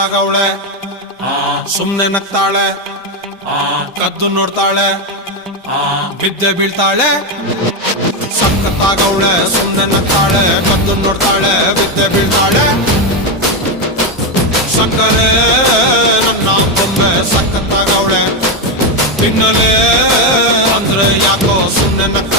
ಸಖತ್ತಾಗವಳೆ ಸುಮ್ನೆ ನಗ್ತಾಳೆ ಕದ್ದು ನೋಡ್ತಾಳೆ ಬಿದ್ದೆ ಬೀಳ್ತಾಳೆ ಸಖತ್ತಾಗವಳೆ ಸುಮ್ನೆ ನಗ್ತಾಳೆ ಕದ್ದು ನೋಡ್ತಾಳೆ ಬಿದ್ದೆ ಬೀಳ್ತಾಳೆ ಸಕ್ಕರೆ ನನ್ನ ಬೊಮ್ಮೆ ಸಖತ್ತಾಗವಳೆ ತಿನ್ನಲೇ ಅಂದ್ರೆ ಯಾಕೋ ಸುಮ್ನೆ ನಗ್ತಾಳೆ